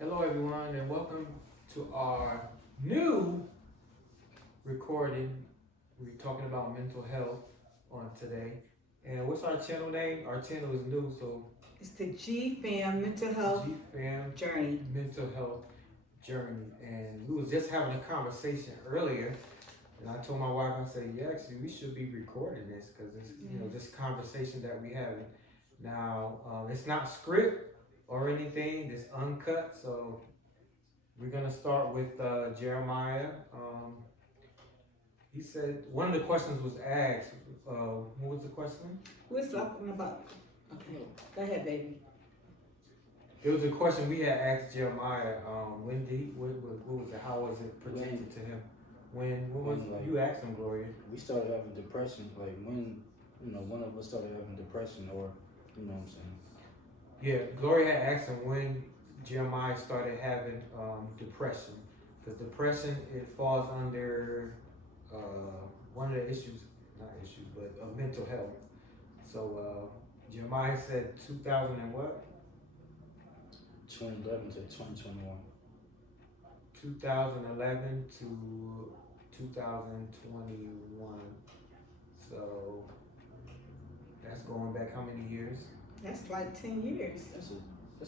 Hello, everyone, and welcome to our new recording. We're talking about mental health on today. And what's our channel name? Our channel is new, so It's the G Fam Mental Health GFAM Journey. Mental Health Journey. And we was just having a conversation earlier, and I told my wife, I said, yeah, actually, we should be recording this because it's this conversation that we having now. It's not script or anything; it's uncut, so. We're gonna start with Jeremiah. He said one of the questions was asked. What was the question? We're talking about. Okay, go ahead, baby. It was a question we had asked Jeremiah. When did he? What was it? How was it pertaining to him? What was When, like, you asked him, Gloria? we started having depression, like when, one of us started having depression, or, what I'm saying. Yeah, Gloria had asked him when Jeremiah started having depression, because depression it falls under one of the issues, not issues, but mental health. So Jeremiah said 2000 and what? 2011 to 2021. 2011 to 2021. So that's going back how many years? That's like 10 years. That's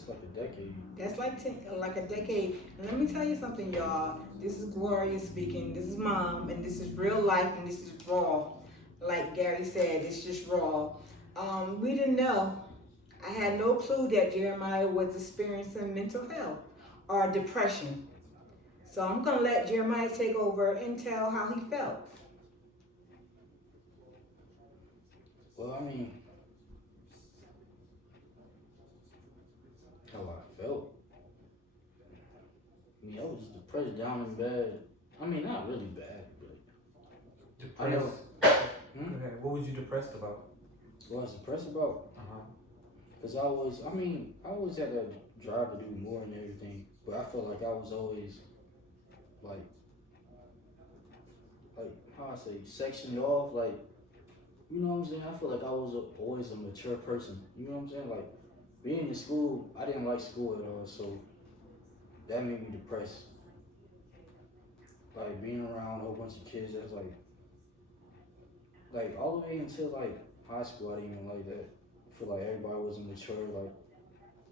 like a decade. That's like a decade. And let me tell you something, y'all. This is Gloria speaking. This is Mom, and this is real life, and this is raw. Like Gary said, it's just raw. We didn't know. I had no clue that Jeremiah was experiencing mental health or depression. So I'm gonna let Jeremiah take over and tell how he felt. Well, how I felt. I was just depressed, down in bed. Not really bad, but I Depressed. know. Okay. What was you depressed about? What I was depressed about? Because I always had that drive to do more and everything, but I felt like I was always, like, how I say, sectioned off, like, you know what I'm saying? I feel like I was always a mature person, you know what I'm saying? Like, being in school, I didn't like school at all, so that made me depressed. Like, being around a whole bunch of kids that's like all the way until, like, high school, I didn't even like that. I feel like everybody wasn't mature, like,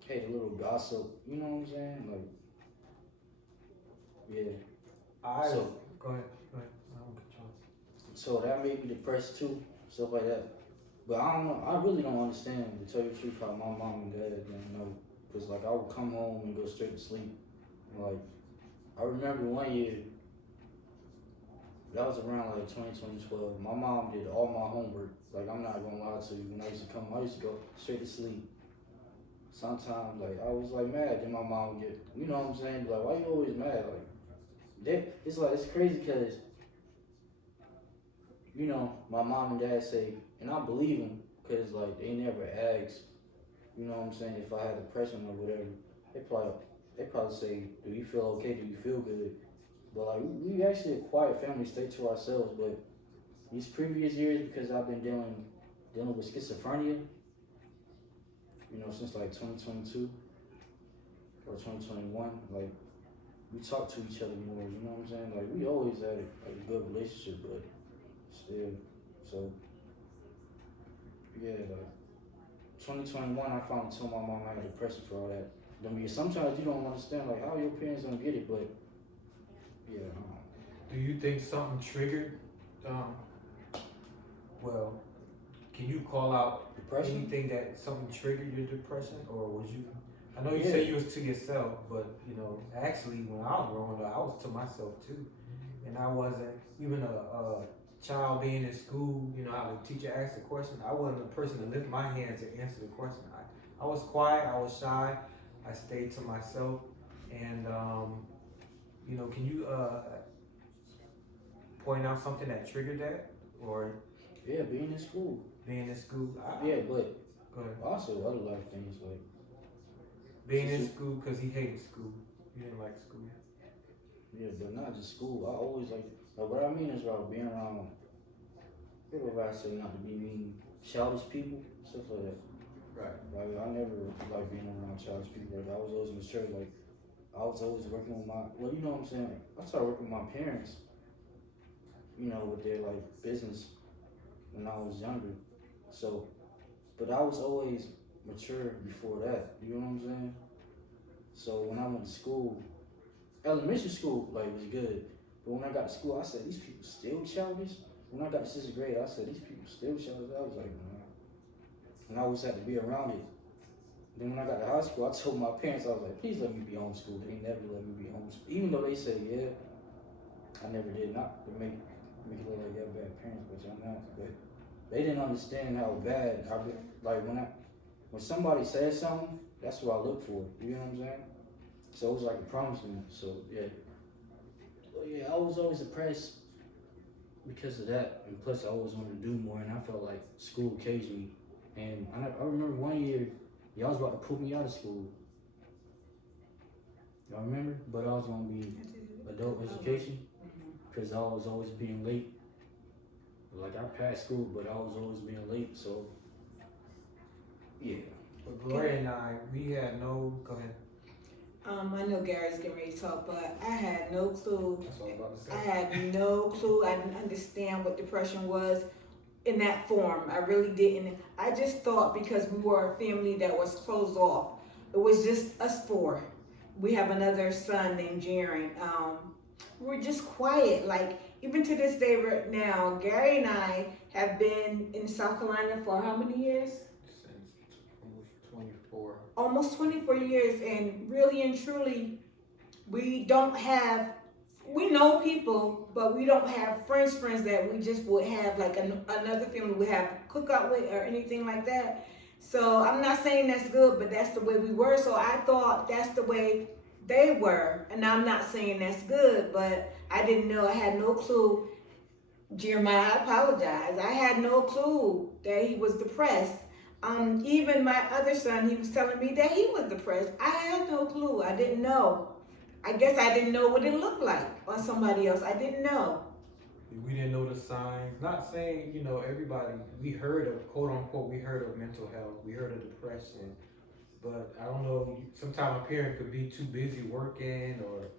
hey, the little gossip, you know what I'm saying? Like, yeah. So Go ahead. I don't control. So that made me depressed too, stuff like that. But I don't know. I really don't understand, to tell you the truth, how my mom and dad didn't know. Cause like I would come home and go straight to sleep. Like I remember one year, that was around like 2012. My mom did all my homework. Like I'm not gonna lie to you. When I used to come, I used to go straight to sleep. Sometimes like I was like mad. Then my mom would get, you know what I'm saying? Like why you always mad? Like it's like it's crazy because my mom and dad say, and I believe them, because, like, they never asked, you know what I'm saying, if I had depression or whatever. They probably, they probably say, do you feel okay? Do you feel good? But, like, we actually a quiet family, stay to ourselves. But these previous years, because I've been dealing with schizophrenia, since, like, 2022 or 2021, like, we talk to each other more, you know what I'm saying? Like, we always had, like, a good relationship, but still, so yeah, like 2021, I finally told my mom I had depression for all that. Sometimes you don't understand like how your parents don't get it, but yeah. Do you think something triggered? Um, well, can you call out Depression? anything that something triggered your depression, or was you? I know you Yeah. say you was to yourself, but actually, when I was growing up, I was to myself too, and I wasn't even a child being in school. How the teacher asked a question, I wasn't the person to lift my hand to answer the question. I was quiet, I was shy, I stayed to myself, and can you point out something that triggered that, or Yeah, being in school. being in school? Yeah, but Go ahead. also other life things like Being in school because he hated school. He didn't like school. yeah, but not just school. I always like what I mean is about being around. What I say not to be mean, childish people, stuff like that. Right. Like I never like being around childish people. Like I was always mature. Like I was always working with well, you know what I'm saying? I started working with my parents, you know, with their like business when I was younger. So, but I was always mature before that. You know what I'm saying? So when I went to school, elementary school like was good, but when I got to school, I said these people still childish. When I got to 6th grade, I said these people still childish. I was like, nah. And I always had to be around it. Then when I got to high school, I told my parents, I was like, please let me be homeschooled. They never let me be homeschooled. Even though they said, yeah, I never did. Not to make it look like y'all bad parents, but y'all not. But they didn't understand how bad I be. Like when somebody says something, that's what I look for. You know what I'm saying? So it was like a promise to me. So yeah. But yeah, I was always depressed because of that. And plus I always wanted to do more, and I felt like school caged me. And I remember one year, y'all was about to put me out of school. Y'all remember? But I was gonna be adult education because I was always being late. Like I passed school, but I was always being late. So yeah. But Gloria and I, we had no. Go ahead. I know Gary's getting ready to talk, but I had no clue. That's what I'm about to say. I had no clue. I didn't understand what depression was in that form. I really didn't. I just thought because we were a family that was closed off, it was just us four. We have another son named Jaren. We're just quiet. Like even to this day right now, Gary and I have been in South Carolina for how many years? Since almost 24. Almost 24 years, and really and truly, we know people, but we don't have friends that we just would have like another family would have cookout with or anything like that. So I'm not saying that's good, but that's the way we were. So I thought that's the way they were, and I'm not saying that's good, but I didn't know. I had no clue. Jeremiah, I apologize. I had no clue that he was depressed. Even my other son, he was telling me that he was depressed. I had no clue. I didn't know. I guess I didn't know what it looked like on somebody else. I didn't know. We didn't know the signs. Not saying, everybody, we heard of, quote unquote, we heard of mental health. We heard of depression. But I don't know, sometimes a parent could be too busy working or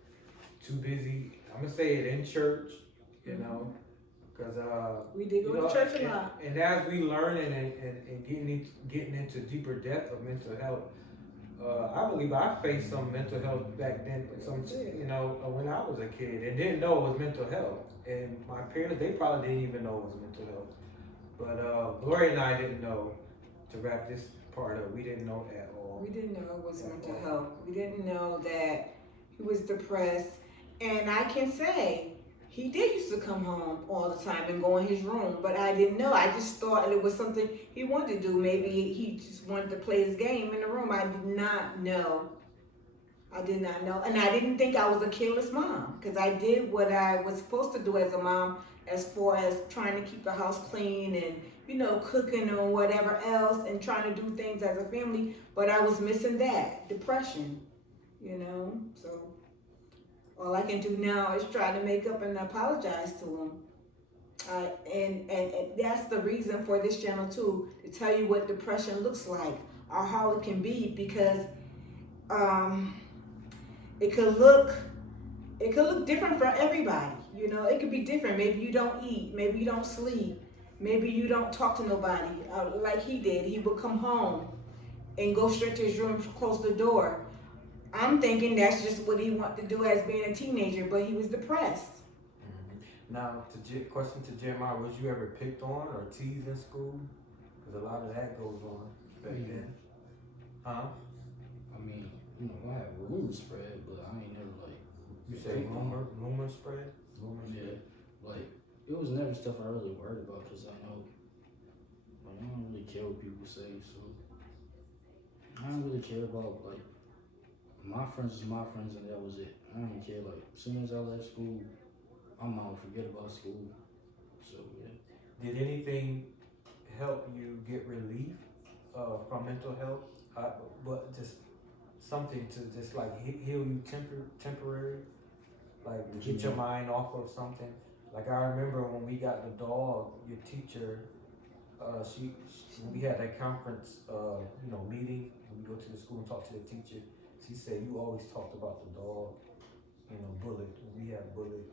too busy, I'm going to say it in church, because we did go to church a lot. And as we learning and getting into deeper depth of mental health, I believe I faced some mental health back then. When I was a kid and didn't know it was mental health, and my parents they probably didn't even know it was mental health. But Gloria and I didn't know. To wrap this part up, we didn't know at all. We didn't know it was mental health. We didn't know that he was depressed, and I can say. He did used to come home all the time and go in his room, but I didn't know. I just thought it was something he wanted to do. Maybe he just wanted to play his game in the room. I did not know. And I didn't think I was a careless mom because I did what I was supposed to do as a mom as far as trying to keep the house clean and, cooking or whatever else and trying to do things as a family. But I was missing that, depression, so. All I can do now is try to make up and apologize to him. And that's the reason for this channel too, to tell you what depression looks like or how it can be, because it could look different for everybody. It could be different. Maybe you don't eat, maybe you don't sleep, maybe you don't talk to nobody like he did. He would come home and go straight to his room, close the door. I'm thinking that's just what he wanted to do as being a teenager, but he was depressed. Mm-hmm. Now, question to Jeremiah, was you ever picked on or teased in school? Because a lot of that goes on back then. Huh? I mean, I had rumors spread, but I ain't never like. You say rumor spread? Rumors yeah. Like, it was never stuff I really worried about because I know, I don't really care what people say, so I don't really care about, like, my friends is my friends and that was it. I don't care, like, as soon as I left school, I'm out, forget about school, so yeah. Did anything help you get relief from mental health? But just something to just like heal you temporary? Like get your mind off of something? Like I remember when we got the dog, your teacher, when we had that conference, meeting, when we go to the school and talk to the teacher, She said you always talked about the dog, you know, Bullet. We had Bullet,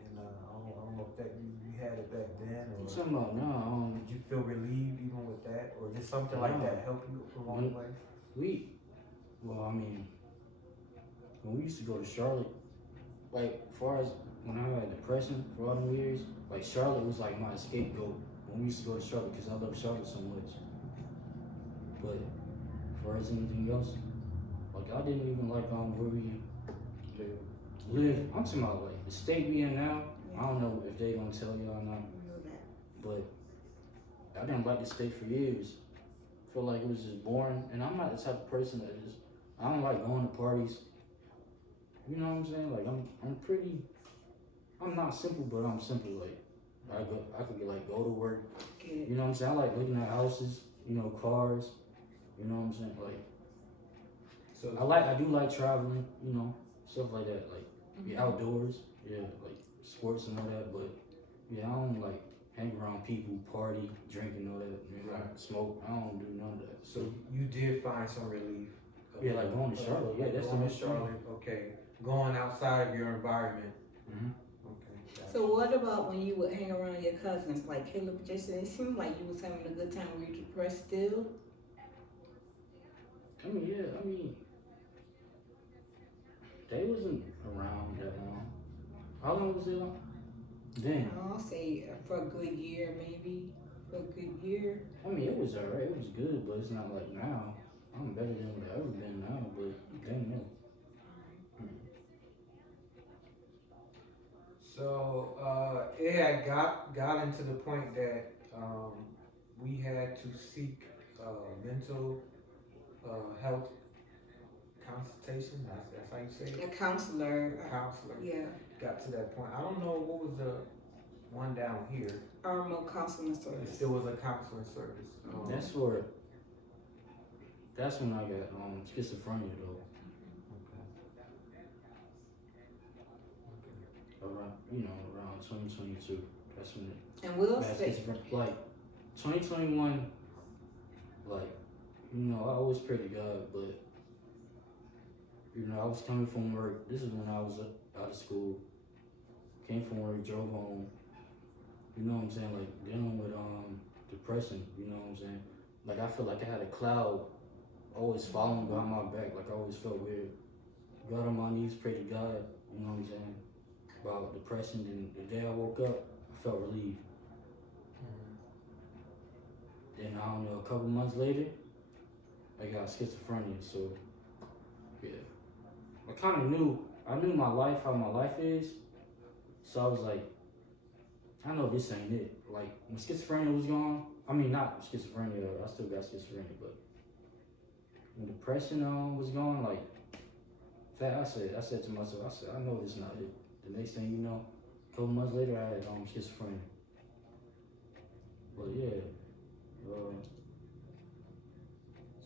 and I don't know if that you had it back then, I'm or talking about now. did you feel relieved even with that, or did something like that help you along the way? Well, I mean, when we used to go to Charlotte, like, as far as when I had depression for all them years, like, Charlotte was like my scapegoat when we used to go to Charlotte because I love Charlotte so much. But as far as anything else, like, I didn't even like where we live. I'm talking about like the state we in now. I don't know if they gonna tell y'all or not, but I didn't like the state for years. Feel like it was just boring, and I'm not the type of person that just I don't like going to parties. You know what I'm saying? Like I'm not simple, but I'm simple. Like I could like go to work. You know what I'm saying? I like looking at houses, you know, cars. You know what I'm saying? Like So I do like traveling, you know, stuff like that. Like be outdoors, yeah, like sports and all that. But yeah, I don't like hang around people, party, drinking, all that. You know, Right. smoke. I don't do none of that. So you did find some relief. Yeah, like going to Charlotte. Yeah, that's the going to most thing. Charlotte. Okay, going outside of your environment. Mhm. Okay. Gotcha. So what about when you would hang around your cousins, like Caleb, Jason? It seemed like you was having a good time. Were you depressed still? I mean, yeah, they wasn't around that long. How long was it on? Then, I'll say for a good year, maybe. For a good year. I mean, it was alright, it was good, but it's not like now. I'm better than what I've ever been now, but then, no. So it had got into the point that we had to seek mental health consultation. That's how you say it. A counselor. A counselor. Yeah. Got to that point. I don't know what was the one down here. Remote counseling service. It was a counseling service. That's when I got schizophrenia though. Around 2022. That's when it And we'll got say, schizophrenia. Like 2021, like, I always pray to God, but I was coming from work. This is when I was out of school. Came from work, drove home. You know what I'm saying? Like dealing with depression. You know what I'm saying? Like I feel like I had a cloud always following behind my back. Like I always felt weird. Got on my knees, pray to God. You know what I'm saying? About depression. And the day I woke up, I felt relieved. Then I don't know, a couple months later, I got schizophrenia. So yeah, I knew my life, how my life is. So I was like, I know this ain't it. Like when schizophrenia was gone, I mean not schizophrenia, I still got schizophrenia, but when depression was gone, like I said to myself, I know this not it. The next thing you know, a couple months later I had schizophrenia. But yeah.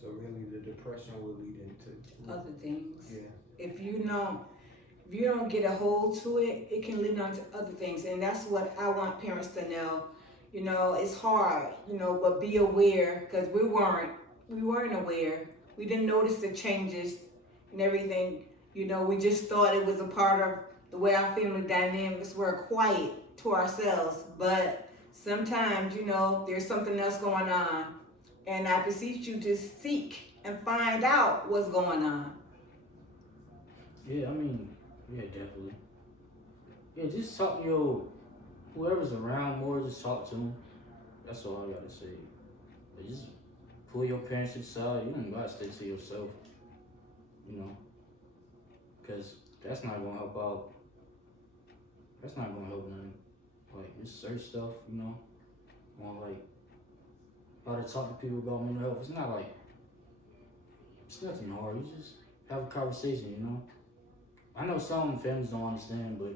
So really, the depression will lead into other things. Yeah. If you don't get a hold to it, it can lead on to other things. And that's what I want parents to know. It's hard, but be aware, because we weren't aware. We didn't notice the changes and everything. We just thought it was a part of the way our family dynamics were, quiet to ourselves. But sometimes, there's something else going on. And I beseech you to seek and find out what's going on. Yeah, yeah, definitely. Yeah, just talk to whoever's around more, just talk to them. That's all I gotta say. But just pull your parents aside. You don't gotta stay to yourself, because that's not gonna help out. That's not gonna help nothing. Like, just search stuff, on like how to talk to people about mental health. It's nothing hard. You just have a conversation, I know some families don't understand, but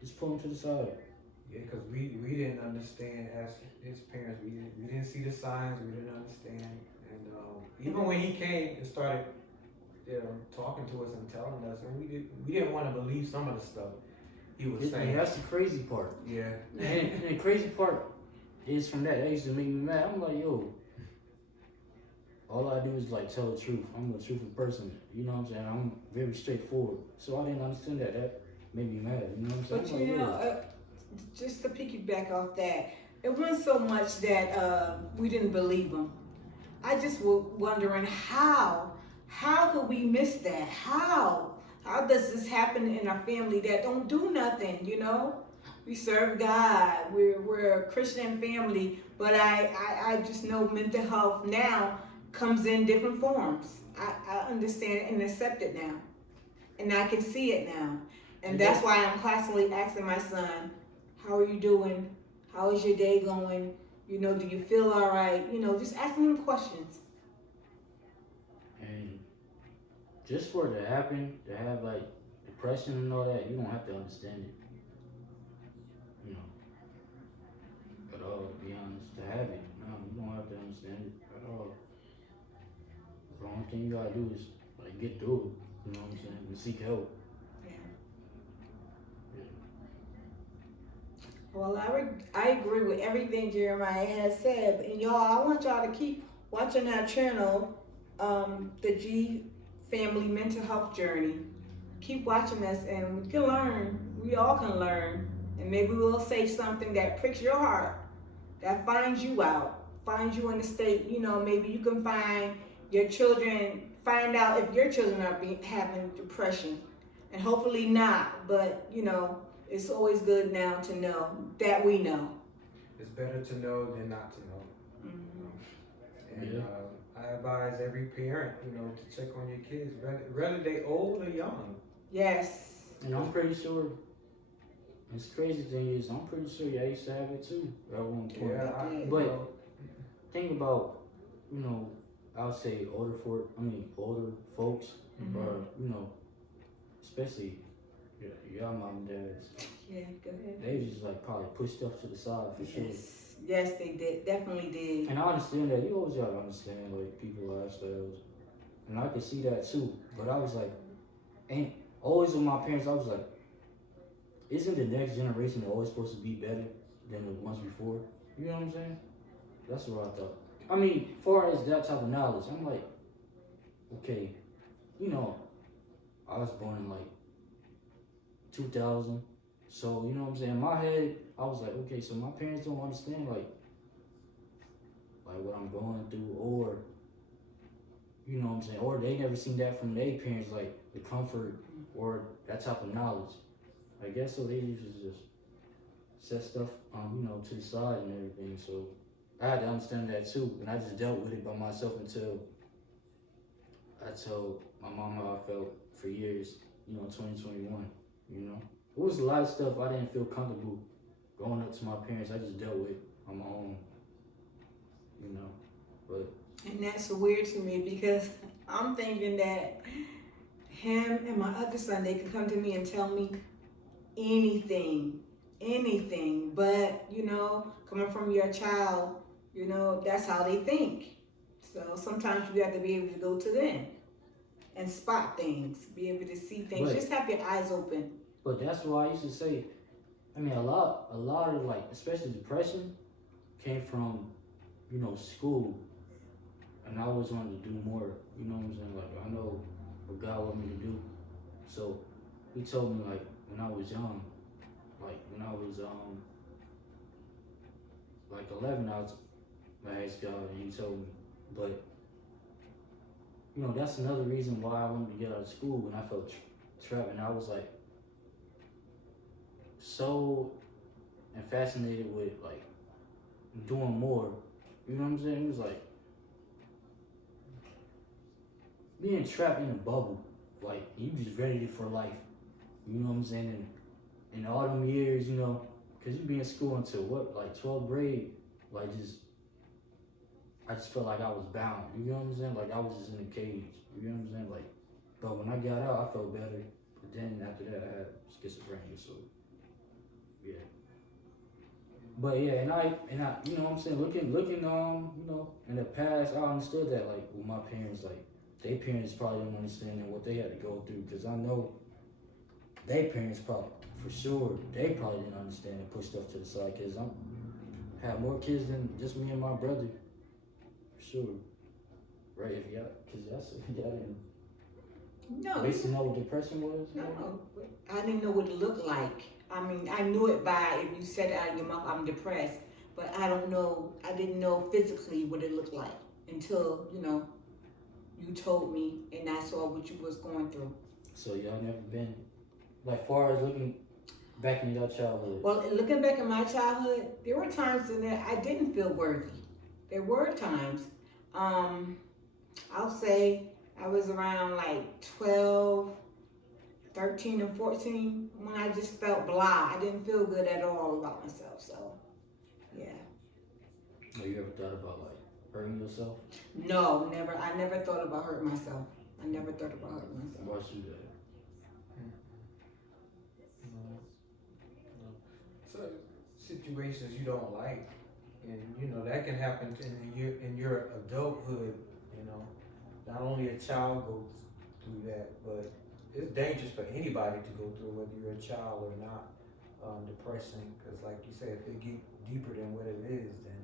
just pull them to the side. Yeah, because we didn't understand as his parents. We didn't see the signs. We didn't understand. And even when he came and started talking to us and telling us, and we didn't want to believe some of the stuff he was saying. And that's the crazy part. Yeah. And the crazy part is from that used to make me mad. I'm like, yo, all I do is like tell the truth. I'm a truthful person. You know what I'm saying? I'm very straightforward. So I didn't understand that. That made me mad. You know what I'm saying? But I'm like, you know, yeah. just to piggyback off that, it wasn't so much that we didn't believe him. I just was wondering how could we miss that? How does this happen in our family that don't do nothing? You know, we serve God. We're a Christian family, but I just know mental health now comes in different forms. I understand it and accept it now, and I can see it now, and that's why I'm constantly asking my son, "How are you doing? How is your day going? You know, do you feel all right?" You know, just asking him questions. And just for it to happen, to have like depression and all that, you don't have to understand it. You know, at all. To be honest, to have it, no, you don't have to understand it at all. The only thing you gotta do is like get through it. You know what I'm saying? And seek help. Yeah. Yeah. Well, I agree with everything Jeremiah has said, and y'all, I want y'all to keep watching our channel, the G Family Mental Health Journey. Keep watching us, and we can learn. We all can learn, and maybe we'll say something that pricks your heart, that finds you out, finds you in a state. You know, maybe you can find your children, find out if your children are having depression, and hopefully not. But you know, it's always good now to know that we know. It's better to know than not to know. Mm-hmm. And Yeah. I advise every parent, you know, to check on your kids, whether they old or young. Yes. And I'm pretty sure. This crazy thing is, I'm pretty sure y'all used to have it too at one point. Yeah, But you know, think about, you know, I would say older folks, Mhm. or you know, especially y'all mom and dads. Yeah, go ahead. They just like probably push stuff to the side for sure. Yes, they did. Definitely did. And I understand that. You always gotta understand like people lifestyles, and I could see that too. But I was like, ain't always with my parents. I was like, isn't the next generation always supposed to be better than the ones before? You know what I'm saying? That's what I thought. I mean, far as that type of knowledge, I'm like, okay, you know, I was born in like 2000, so you know what I'm saying. In my head, I was like, okay, so my parents don't understand like what I'm going through, or you know what I'm saying, or they never seen that from their parents, like the comfort or that type of knowledge. I guess so. They usually just set stuff, you know, to the side and everything. So I had to understand that too, and I just dealt with it by myself until I told my mom how I felt for years. You know, 2021. You know, it was a lot of stuff I didn't feel comfortable going up to my parents. I just dealt with on my own. You know, but And that's weird to me because I'm thinking that him and my other son, they can come to me and tell me anything. But, you know, coming from your child, you know, that's how they think. So sometimes you have to be able to go to them and spot things, be able to see things. But- Just have your eyes open. But that's why I used to say, I mean, a lot of like, especially depression, came from, you know, school, and I always wanted to do more. You know what I'm saying? Like I know what God wanted me to do, so He told me like when I was young, like when I was like 11, I asked God, and He told me, but you know that's another reason why I wanted to get out of school when I felt trapped, and I was like so and fascinated with like doing more. You know what I'm saying? It was like being trapped in a bubble. Like you just ready for life. You know what I'm saying? And in all them years, you know, cause you be in school until what, like 12th grade, like I just felt like I was bound. You know what I'm saying? Like I was just in a cage. You know what I'm saying? Like, but when I got out, I felt better. But then after that, I had schizophrenia. So yeah. But yeah, and I, you know what I'm saying, looking, you know, in the past, I understood that, like, with my parents, like, their parents probably didn't understand what they had to go through, because I know their parents probably, for sure, they probably didn't understand and push stuff to the side, because I had more kids than just me and my brother, for sure. right? If y'all, cause y'all said y'all didn't No, basically know what depression was. no, I didn't know what it looked like. I mean, I knew it by if you said it out of your mouth, I'm depressed. But I don't know. I didn't know physically what it looked like until you told me, and I saw what you was going through. So y'all never been like far as looking back in your childhood. Well, looking back in my childhood, there were times in that I didn't feel worthy. There were times. I'll say I was around like 12, 13, and 14 when I just felt blah. I didn't feel good at all about myself. So, yeah. Have you ever thought about like hurting yourself? No, never. I never thought about hurting myself. I never thought about hurting myself. Why should that? So situations you don't like, and that can happen in your adulthood. Not only a child goes through that, but it's dangerous for anybody to go through, whether you're a child or not. Depression, because like you said, if it get deeper than what it is, then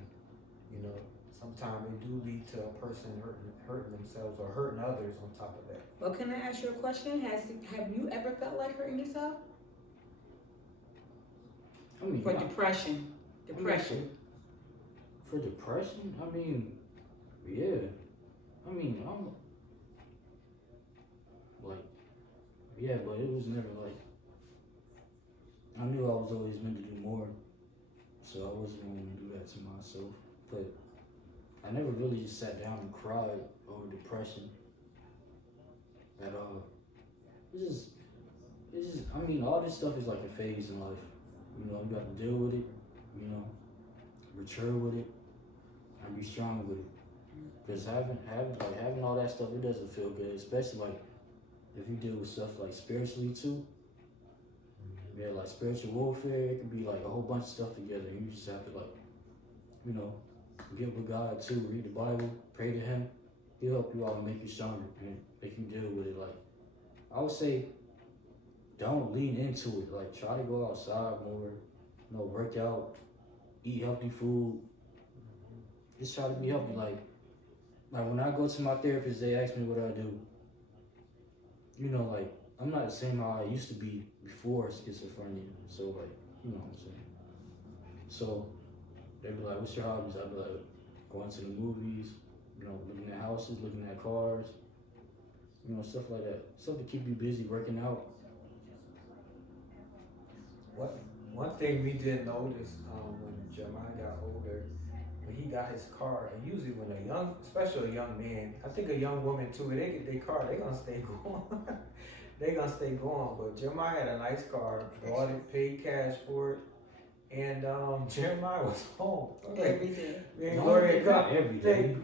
sometimes it do lead to a person hurting themselves or hurting others on top of that. Well, can I ask you a question? Have you ever felt like hurting yourself? I mean, For depression. Depression. For depression, I mean, yeah. I mean, I'm like, yeah, but it was never like. I knew I was always meant to do more, so I wasn't going to do that to myself. But I never really just sat down and cried over depression at all. It's just. I mean, all this stuff is like a phase in life. You got to deal with it. Mature with it, and be strong with it. Because having all that stuff, it doesn't feel good. Especially like if you deal with stuff like spiritually too. Yeah, like spiritual warfare, it can be like a whole bunch of stuff together. You just have to get with God too. Read the Bible, pray to Him. He'll help you out and make you stronger and make you deal with it. Like I would say, don't lean into it. Like try to go outside more. Work out, eat healthy food. Just try to be healthy. Like when I go to my therapist, they ask me what I do. I'm not the same how I used to be before schizophrenia. So what I'm saying. So they be like, "What's your hobbies?" I be like, going to the movies. Looking at houses, looking at cars. Stuff like that. Stuff to keep you busy, working out. One thing we did notice when Jeremiah got older, when he got his car, and usually when especially a young man, I think a young woman too, when they get their car, they gonna stay going. They gonna stay going. But Jeremiah had a nice car, bought it, paid cash for it, and Jeremiah was home. Every day. Me and Gloria come every day.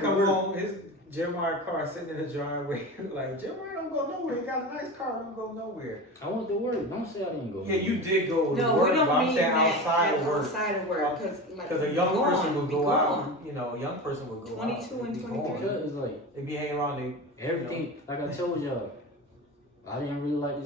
come home. His Jeremiah car sitting in the driveway. Like Jeremiah don't go nowhere. He got a nice car. Don't go nowhere. I went to work. Don't say I didn't go. Yeah, you did go to No, work. we don't but I'm mean saying that outside of work. Outside of work, Because a young person would go out. A young person would go 22 out. and They'd be 23. going. Because like They be hanging around. everything, like I told y'all, I didn't really like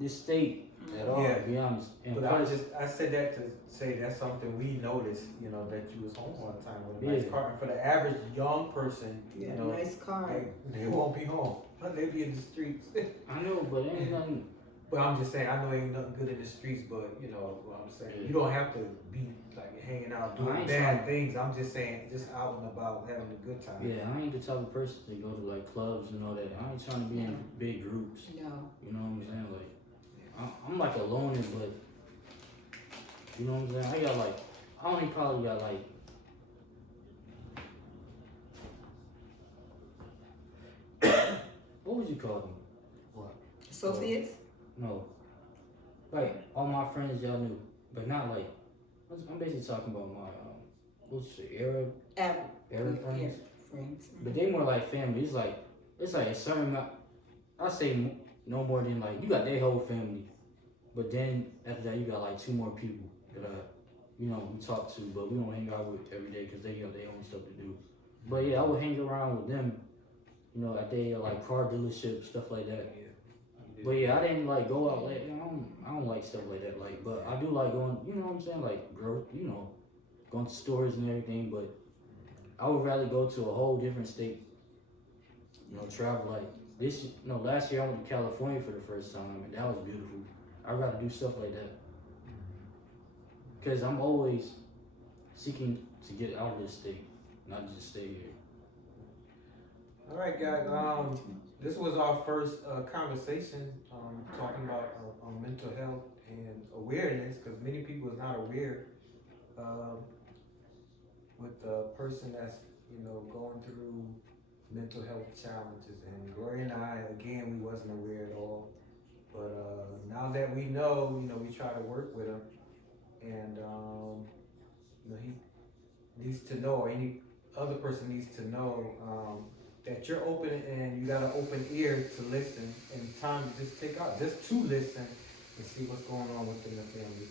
this state at all. Yeah. To be honest. And But plus, I said that to say that's something we noticed. That you was home all the time with a nice Yeah. car. And for the average young person, Yeah, nice car. they won't be home. They be in the streets. I know, but ain't nothing. But I'm just saying, I know ain't nothing good in the streets, but what I'm saying, you don't have to be like hanging out I doing ain't bad things. I'm just saying, just out and about having a good time. Yeah, I ain't the type of person to go to like clubs and all that. I ain't trying to be in big groups. No. You know what I'm saying? Like, I'm like a loner, but you know what I'm saying? I only probably got like. What would you call them? What? Associates? No. Like, all my friends y'all knew, but not like, I'm basically talking about my, what's it, Arab friends? Yeah, friends. But they more like family. It's like a certain amount, I say no more than like, you got their whole family, but then after that you got like 2 more people that we talk to, but we don't hang out with every day because they got their own stuff to do. But yeah, I would hang around with them, at their like car dealership, stuff like that. But yeah, I didn't like go out like I don't like stuff like that. Like, but I do like going. You know what I'm saying? Like, going to stores and everything. But I would rather go to a whole different state. Travel like this. Last year I went to California for the first time, and that was beautiful. I'd rather do stuff like that because I'm always seeking to get out of this state, not just stay here. All right, guys. This was our first conversation talking about mental health and awareness, because many people is not aware with the person that's going through mental health challenges. And Gloria and I, again, we wasn't aware at all. But now that we know, we try to work with him, and he needs to know, or any other person needs to know that you're open and you got an open ear to listen, and time to just take out, just to listen and see what's going on within the family.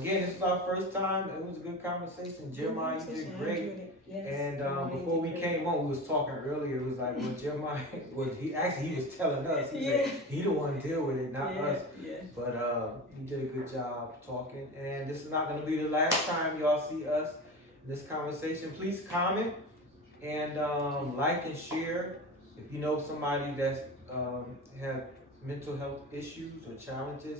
Again, this is our first time. It was a good conversation. Jeremiah, you did great. Yes, And really before we did came on, we was talking earlier. It was like, well, Jeremiah, he was telling us. He Yeah. said he the one deal with it, not us. Yeah. But you did a good job talking. And this is not going to be the last time y'all see us in this conversation. Please comment and like and share. If you know somebody that's have mental health issues or challenges,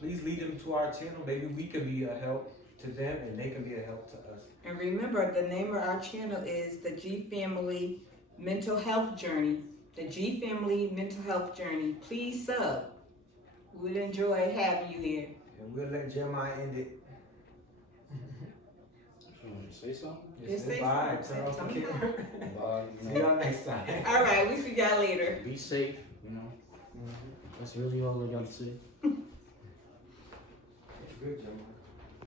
please lead them to our channel. Maybe we can be a help to them and they can be a help to us. And remember, the name of our channel is the G Family Mental Health Journey. The G Family Mental Health Journey. Please sub. We'd enjoy having you here. And we'll let Jeremiah end it. You want to say something? Just say bye. something. Turn off the Say camera. Bye. See y'all next time. All right, we see y'all later. Be safe. That's really all I got to say. Good, Jeremiah.